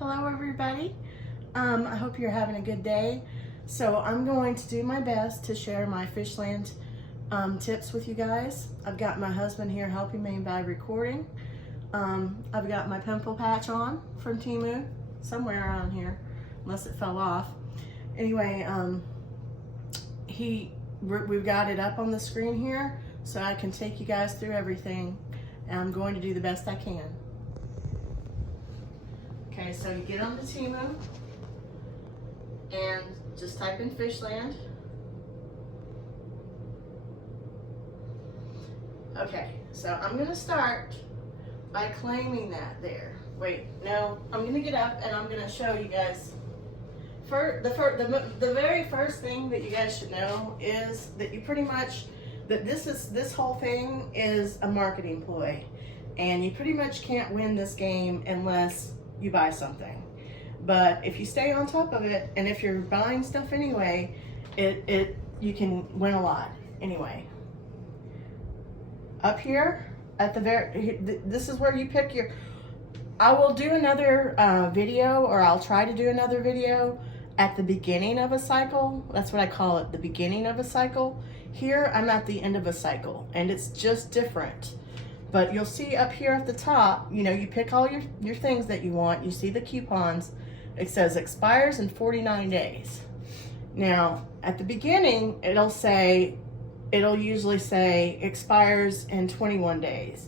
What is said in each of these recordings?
Hello everybody. I hope you're having a good day. So I'm going to do my best to share my Fishland tips with you guys. I've got my husband here helping me by recording. I've got my pimple patch on from Temu, somewhere around here, unless it fell off. Anyway, we've got it up on the screen here so I can take you guys through everything, and I'm going to do the best I can. Okay, so you get on the Temu and just type in Fishland. Okay, so I'm gonna start by claiming that there. Wait, no, I'm gonna get up and I'm gonna show you guys. The very first thing that you guys should know is that you pretty much, this whole thing is a marketing ploy, and you pretty much can't win this game unless you buy something. But if you stay on top of it, and if you're buying stuff anyway, you can win a lot. Anyway, up here at the this is where you pick your, I will do another video, or I'll try to do another video at the beginning of a cycle. That's what I call it, the beginning of a cycle. Here I'm at the end of a cycle, and it's just different. But you'll see up here at the top, you know, you pick all your things that you want. You see the coupons. It says expires in 49 days. Now, at the beginning, it'll usually say expires in 21 days.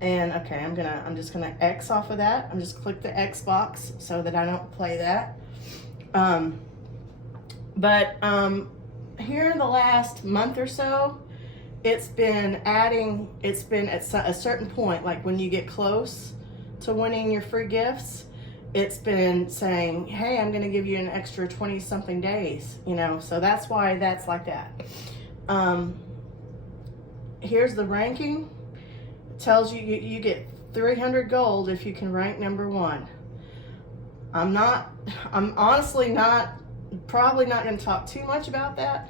And okay, I'm just gonna X off of that. I'm just click the X box so that I don't play that. Here in the last month or so, it's been at a certain point, like when you get close to winning your free gifts, it's been saying, hey, I'm gonna give you an extra 20 something days, you know, so that's why that's like that. Here's the ranking. It tells you you get 300 gold if you can rank #1. I'm honestly probably not gonna talk too much about that.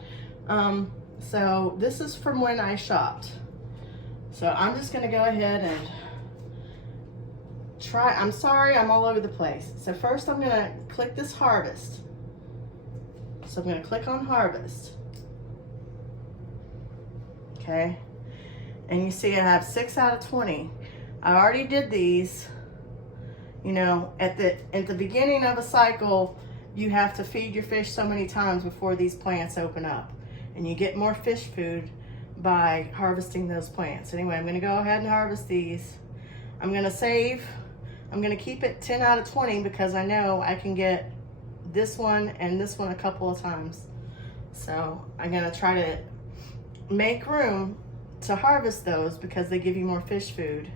So this is from when I shopped. So I'm just gonna go ahead and try. I'm sorry, I'm all over the place. So first I'm gonna click this harvest. So I'm gonna click on harvest. Okay. And you see I have 6 out of 20. I already did these. You know, at the beginning of a cycle, you have to feed your fish so many times before these plants open up. And you get more fish food by harvesting those plants. Anyway, I'm gonna go ahead and harvest these. I'm gonna save. I'm gonna keep it 10 out of 20 because I know I can get this one and this one a couple of times. So I'm gonna try to make room to harvest those because they give you more fish food.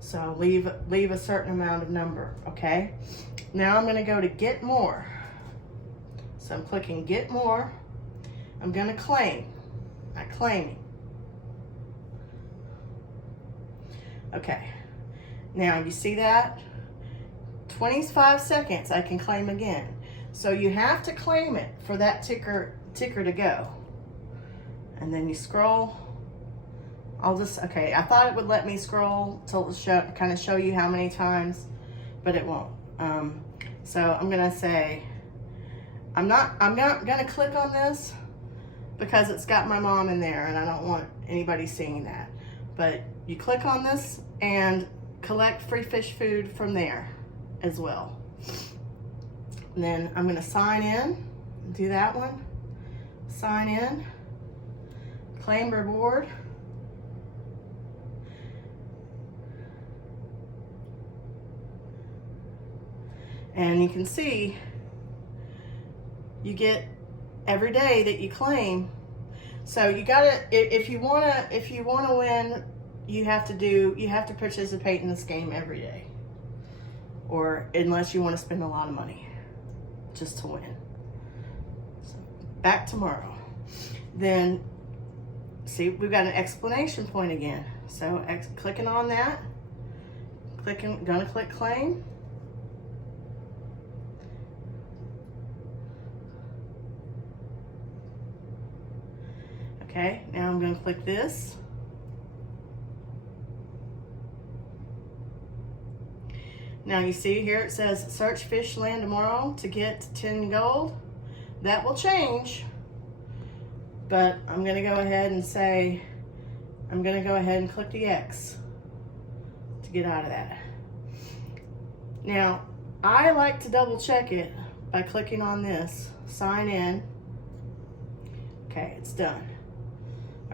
So leave a certain amount of number, okay? Now I'm gonna go to get more. So I'm clicking get more. I'm gonna claim. I'm claiming. Okay. Now you see that? 25 seconds I can claim again. So you have to claim it for that ticker to go. And then you scroll. Okay, I thought it would let me scroll to kind of show you how many times, but it won't. So I'm gonna say, I'm not gonna click on this because it's got my mom in there and I don't want anybody seeing that. But you click on this and collect free fish food from there as well. And then I'm gonna sign in, do that one. Sign in, claim reward. And you can see you get every day that you claim. So you gotta, if you wanna win, you have to participate in this game every day, or unless you want to spend a lot of money just to win. So back tomorrow. Then see, we've got an exclamation point again. So clicking on that, gonna click claim. Okay, now I'm going to click this. Now you see here it says search Fishland tomorrow to get 10 gold. That will change, but I'm gonna go ahead and say, I'm gonna go ahead and click the X to get out of that. Now, I like to double check it by clicking on this, sign in. Okay, it's done.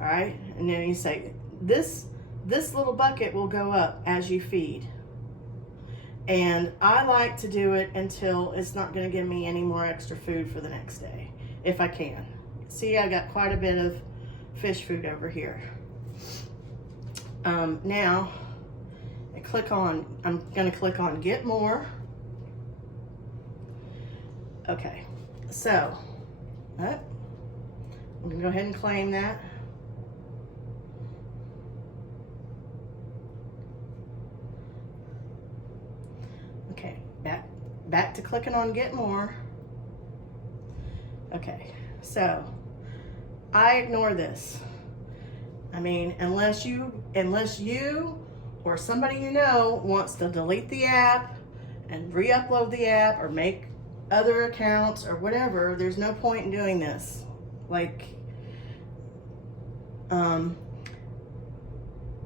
All right, and then you say, this little bucket will go up as you feed. And I like to do it until it's not gonna give me any more extra food for the next day, if I can. See, I got quite a bit of fish food over here. Now, I'm gonna click on get more. Okay, so, I'm gonna go ahead and claim that. Okay, back to clicking on get more. Okay, so I ignore this. I mean, unless you or somebody you know wants to delete the app and re-upload the app or make other accounts or whatever, there's no point in doing this. Like,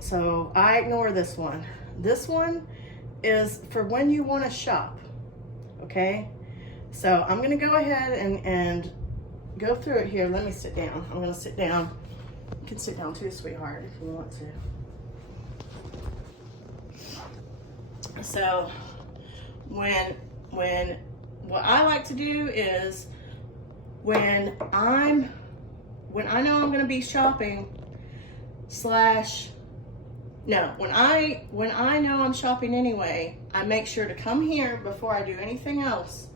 so I ignore this one. This one is for when you want to shop, okay? So I'm gonna go ahead and go through it here. Let me sit down. I'm gonna sit down. You can sit down too, sweetheart, if you want to. So what I like to do is when I know I'm gonna be shopping when I know I'm shopping anyway, I make sure to come here before I do anything else.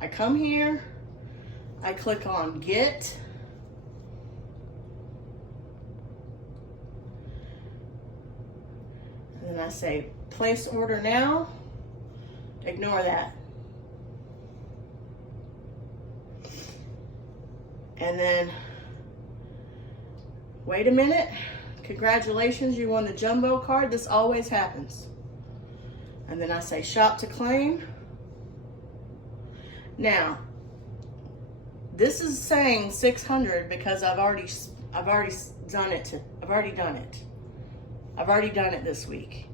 I come here, I click on get, and then I say place order now. Ignore that. And then wait a minute. Congratulations, you won the jumbo card. This always happens. And then I say shop to claim. Now, this is saying 600 because I've already done it. I've already done it this week.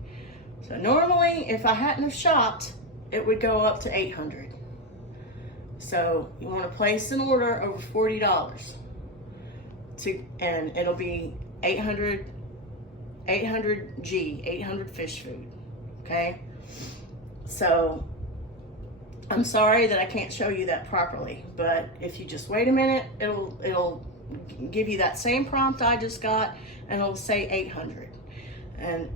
So normally, if I hadn't have shopped, it would go up to 800. So you want to place an order over $40 and it'll be 800 fish food. Okay. So I'm sorry that I can't show you that properly, but if you just wait a minute, it'll give you that same prompt I just got, and it'll say 800. And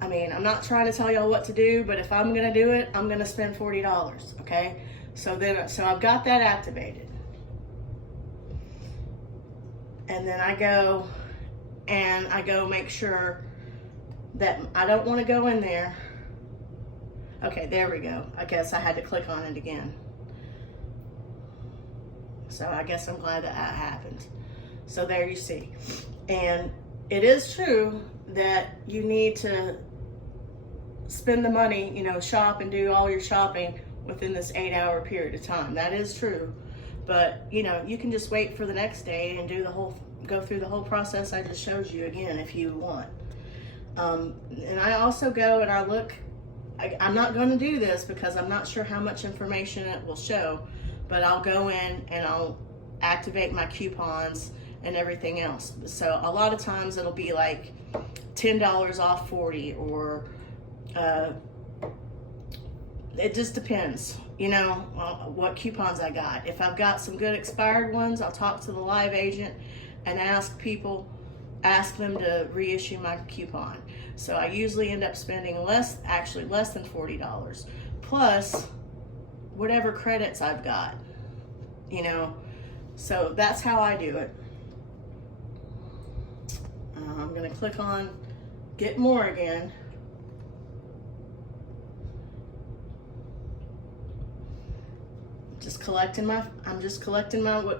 I mean, I'm not trying to tell y'all what to do, but if I'm gonna do it, I'm gonna spend $40. Okay, so I've got that activated, and then I go make sure that I don't want to go in there. Okay, there we go. I guess I had to click on it again. So I guess I'm glad that happened. So there you see. And it is true that you need to spend the money, shop and do all your shopping within this 8-hour period of time. That is true. But, you can just wait for the next day and go through the whole process I just showed you again if you want. And I also go and I look. I'm not going to do this because I'm not sure how much information it will show, but I'll go in and I'll activate my coupons and everything else. So a lot of times it'll be like $10 off 40, or it just depends, what coupons I got. If I've got some good expired ones, I'll talk to the live agent and ask them to reissue my coupon. So I usually end up spending less than $40, plus whatever credits I've got, so that's how I do it. I'm gonna click on get more again. I'm just collecting my,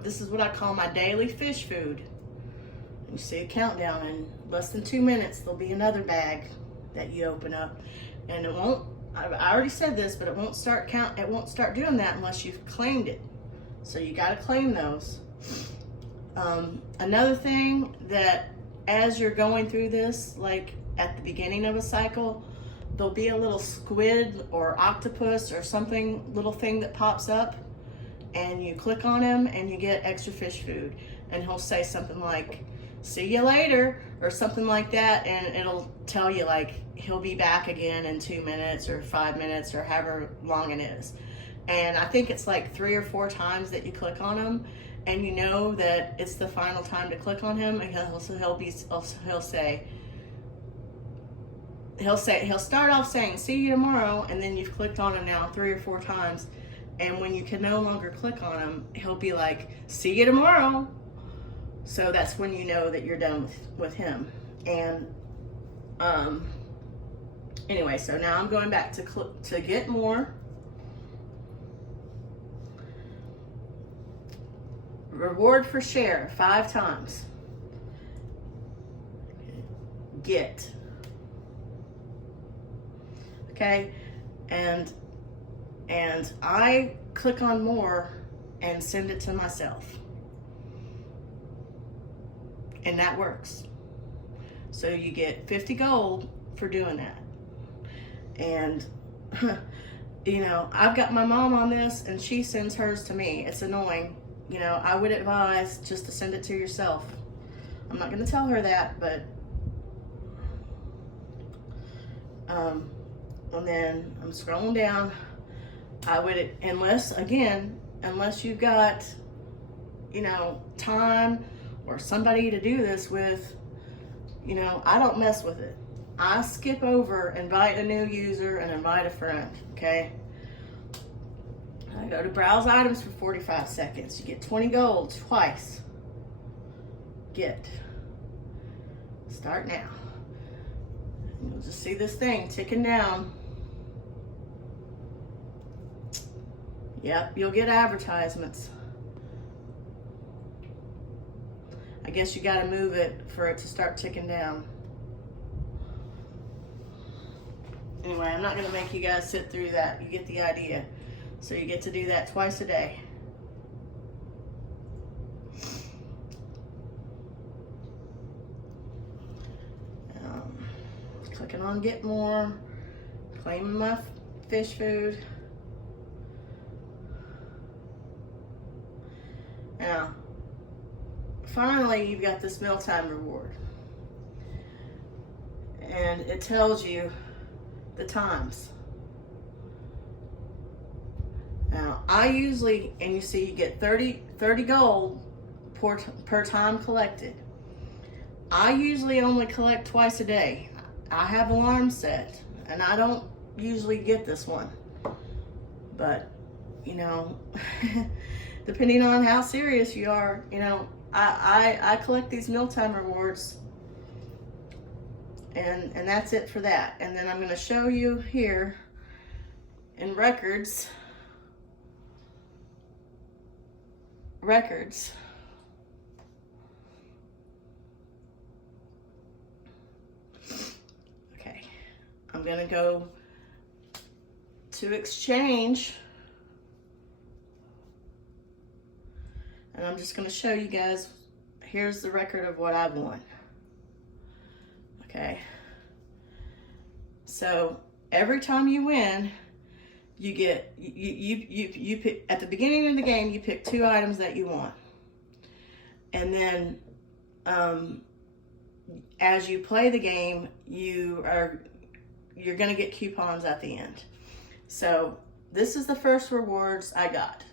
this is what I call my daily fish food. You see a countdown, in less than 2 minutes there'll be another bag that you open up, and it won't I already said this, but it won't start doing that unless you've claimed it. So you got to claim those. Another thing that as you're going through this, like at the beginning of a cycle, there'll be a little squid or octopus or something, little thing that pops up, and you click on him and you get extra fish food, and he'll say something like, see you later, or something like that, and it'll tell you like he'll be back again in 2 minutes or 5 minutes or however long it is. And I think it's like 3 or 4 times that you click on him, and you know that it's the final time to click on him, and he'll start off saying see you tomorrow, and then you've clicked on him now 3 or 4 times, and when you can no longer click on him, he'll be like see you tomorrow. So that's when you know that you're done with him. And anyway, so now I'm going back to get more. Reward for share 5 times. Get. Okay, and I click on more and send it to myself, and that works. So you get 50 gold for doing that. And you know, I've got my mom on this, and she sends hers to me. It's annoying. You know, I would advise just to send it to yourself. I'm not going to tell her that, but and then I'm scrolling down. I would, unless you've got, you know, time or somebody to do this with, you know, I don't mess with it. I skip over invite a new user and invite a friend, okay? I go to browse items for 45 seconds. You get 20 gold twice. Get. Start now. You'll just see this thing ticking down. Yep, you'll get advertisements. I guess you got to move it for it to start ticking down. Anyway, I'm not going to make you guys sit through that. You get the idea. So you get to do that twice a day. Clicking on get more, claiming my fish food. Now, finally, you've got this mealtime reward. And it tells you the times. Now, I usually, and you see you get 30 gold per time collected. I usually only collect twice a day. I have alarms set, and I don't usually get this one. But, you know, depending on how serious you are, you know, I collect these mealtime rewards, and that's it for that. And then I'm going to show you here in records. Okay, I'm going to go to exchange, and I'm just going to show you guys. Here's the record of what I've won. Okay, so every time you win, you get, you pick, at the beginning of the game, you pick 2 items that you want. And then as you play the game, you're gonna get coupons at the end. So this is the first rewards I got.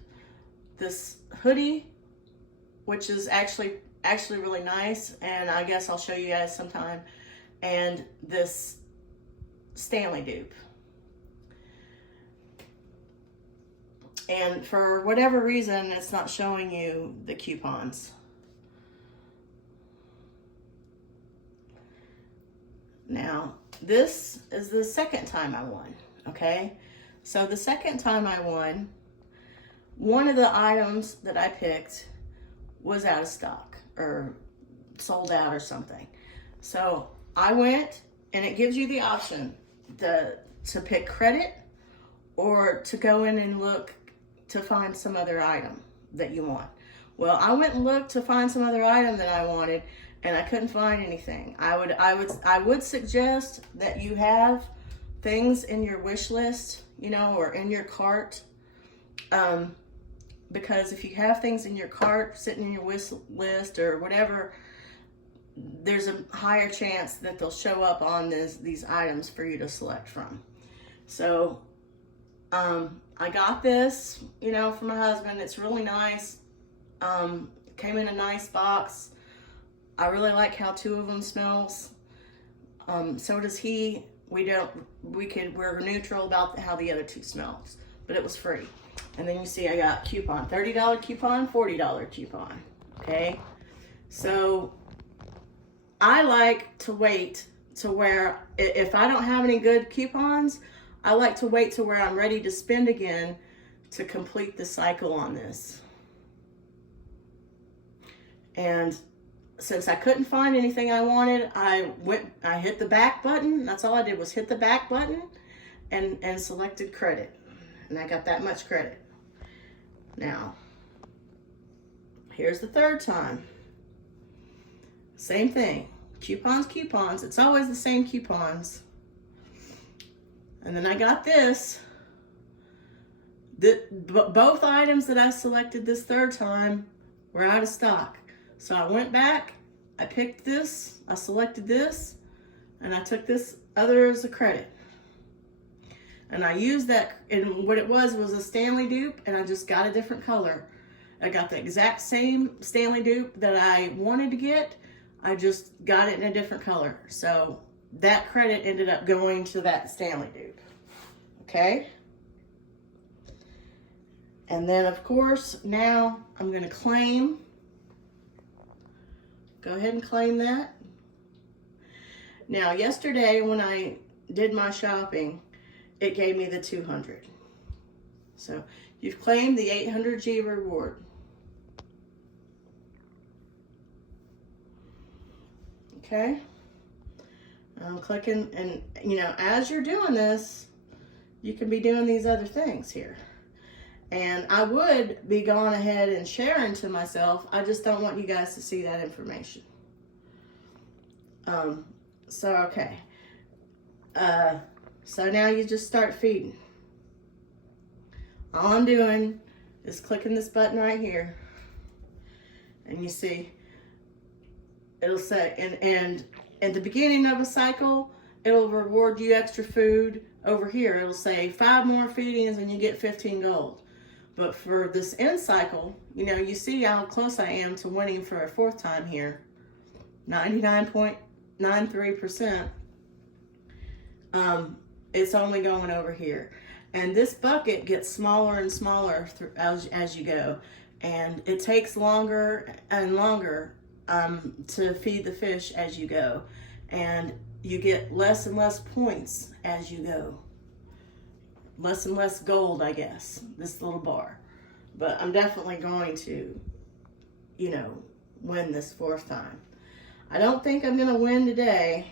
This hoodie, which is actually really nice, and I guess I'll show you guys sometime. And this Stanley dupe. And for whatever reason, it's not showing you the coupons. Now, this is the second time I won, okay? So the second time I won, one of the items that I picked was out of stock or sold out or something. So I went, and it gives you the option. to pick credit or to go in and look to find some other item that you want? Well, I went and looked to find some other item that I wanted, and I couldn't find anything. I would suggest that you have things in your wish list, you know, or in your cart, because if you have things in your cart sitting in your wish list or whatever, there's a higher chance that they'll show up on these items for you to select from. So I got this, you know, for my husband. It's really nice. Came in a nice box. I really like how 2 of them smells. So does he. We're neutral about how the other 2 smells, but it was free. And then you see I got coupon, $30 coupon, $40 coupon. Okay. So I like to wait to where, if I don't have any good coupons, I like to wait to where I'm ready to spend again to complete the cycle on this. And since I couldn't find anything I wanted, I hit the back button. That's all I did was hit the back button and selected credit. And I got that much credit. Now, here's the 3rd time. Same thing. Coupons. It's always the same coupons. And then I got this. Both items that I selected this 3rd time were out of stock. So I went back, I picked this, I selected this, and I took this other as a credit. And I used that, and what it was a Stanley dupe, and I just got a different color. I got the exact same Stanley dupe that I wanted to get, I just got it in a different color. So that credit ended up going to that Stanley dupe. Okay? And then of course, now I'm gonna claim. Go ahead and claim that. Now, yesterday when I did my shopping, it gave me the 200. So you've claimed the 800G reward. Okay. I'm clicking, and you know, as you're doing this, you can be doing these other things here. And I would be going ahead and sharing to myself. I just don't want you guys to see that information. Okay. So now you just start feeding. All I'm doing is clicking this button right here. And you see, it'll say, and at the beginning of a cycle, it'll reward you extra food. Over here, it'll say 5 more feedings and you get 15 gold. But for this end cycle, you know, you see how close I am to winning for a 4th time here. 99.93%. It's only going over here. And this bucket gets smaller and smaller as you go. And it takes longer and longer to feed the fish as you go. And you get less and less points as you go. Less and less gold, I guess, this little bar. But I'm definitely going to, you know, win this 4th time. I don't think I'm going to win today,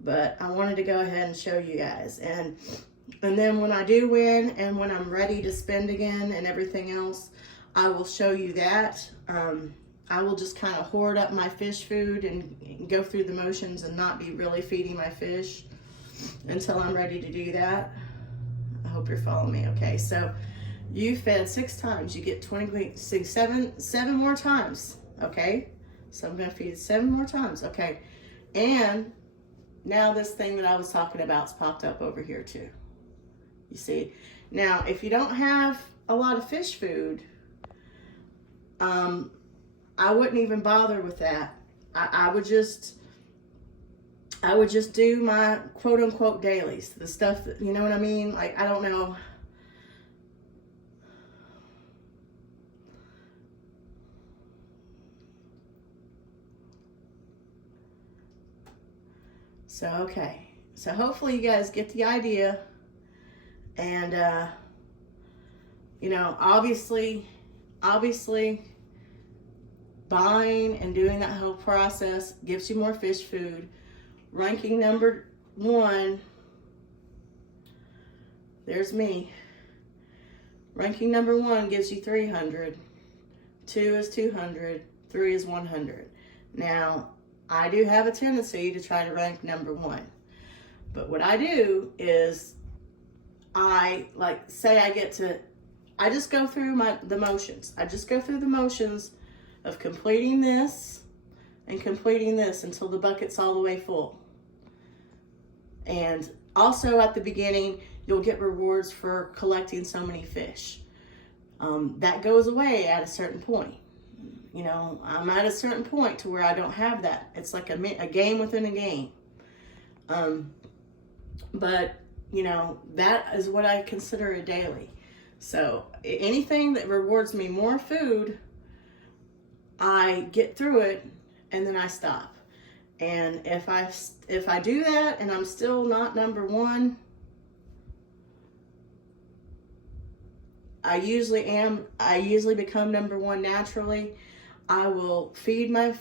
but I wanted to go ahead and show you guys. And then when I do win and when I'm ready to spend again and everything else, I will show you that. I will just kind of hoard up my fish food and go through the motions and not be really feeding my fish until I'm ready to do that. I hope you're following me. Okay, so you fed 6 times. You get 7 more times. Okay, so I'm going to feed 7 more times. Okay, and now this thing that I was talking about's popped up over here too. You see? Now, if you don't have a lot of fish food, I wouldn't even bother with that. I would just do my quote unquote dailies, the stuff that, you know what I mean? Like, I don't know. So, okay. So hopefully you guys get the idea. And, you know, obviously, buying and doing that whole process gives you more fish food. Ranking number 1 there's me. Ranking number 1 gives you 300. 2 is 200. 3 is 100. Now, I do have a tendency to try to rank number 1. But what I do is I just go through the motions. I just go through the motions of completing this and completing this until the bucket's all the way full. And also at the beginning, you'll get rewards for collecting so many fish. That goes away at a certain point. You know, I'm at a certain point to where I don't have that. It's like a game within a game. But, you know, that is what I consider a daily. So anything that rewards me more food, I get through it and then I stop. And if I do that and I'm still not number 1, I usually become number 1 naturally. I will feed my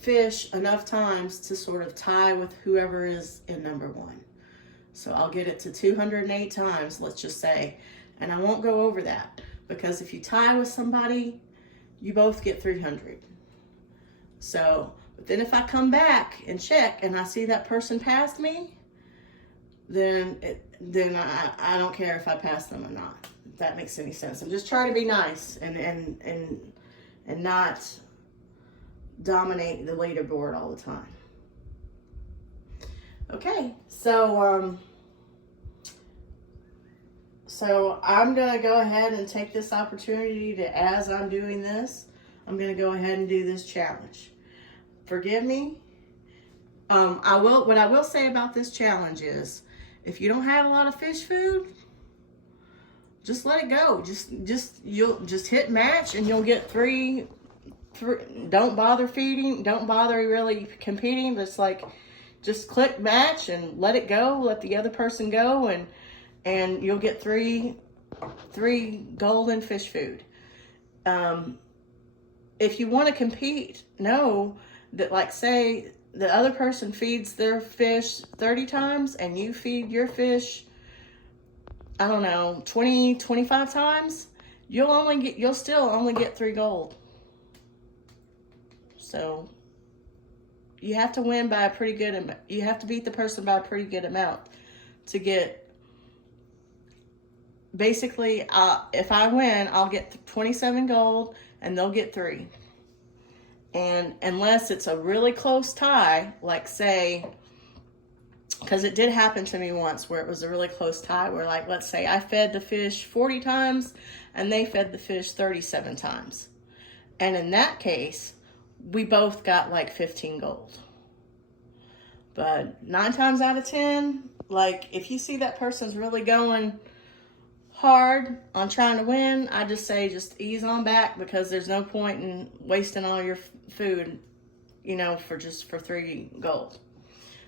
fish enough times to sort of tie with whoever is in number 1. So I'll get it to 208 times, let's just say, and I won't go over that, because if you tie with somebody, you both get 300. So, but then if I come back and check and I see that person passed me, then I don't care if I pass them or not. If that makes any sense. I'm just trying to be nice and not dominate the leaderboard all the time. Okay, so I'm gonna go ahead and take this opportunity to, as I'm doing this, I'm gonna go ahead and do this challenge. Forgive me. What I will say about this challenge is, if you don't have a lot of fish food, just let it go. You'll just hit match and you'll get three. Don't bother feeding. Don't bother really competing. Just click match and let it go. Let the other person go, and you'll get three golden fish food. If you want to compete, know that, like, say the other person feeds their fish 30 times and you feed your fish, I don't know, 20, 25 times, you'll still only get 3 gold. So you have to win by a pretty good amount. You have to beat the person by a pretty good amount to get, basically, if I win, I'll get 27 gold and they'll get 3. And unless it's a really close tie, like, say, because it did happen to me once where it was a really close tie where, like, let's say I fed the fish 40 times and they fed the fish 37 times. And in that case, we both got like 15 gold. But 9 times out of 10, like, if you see that person's really going hard on trying to win, I just say just ease on back, because there's no point in wasting all your food, you know, for 3 gold.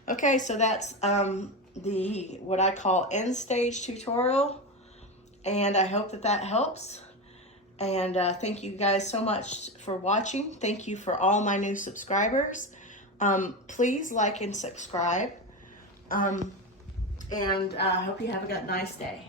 Okay, so that's the what I call end stage tutorial, and I hope that helps. And thank you guys so much for watching. Thank you for all my new subscribers. Please like and subscribe. And I hope you have a nice day.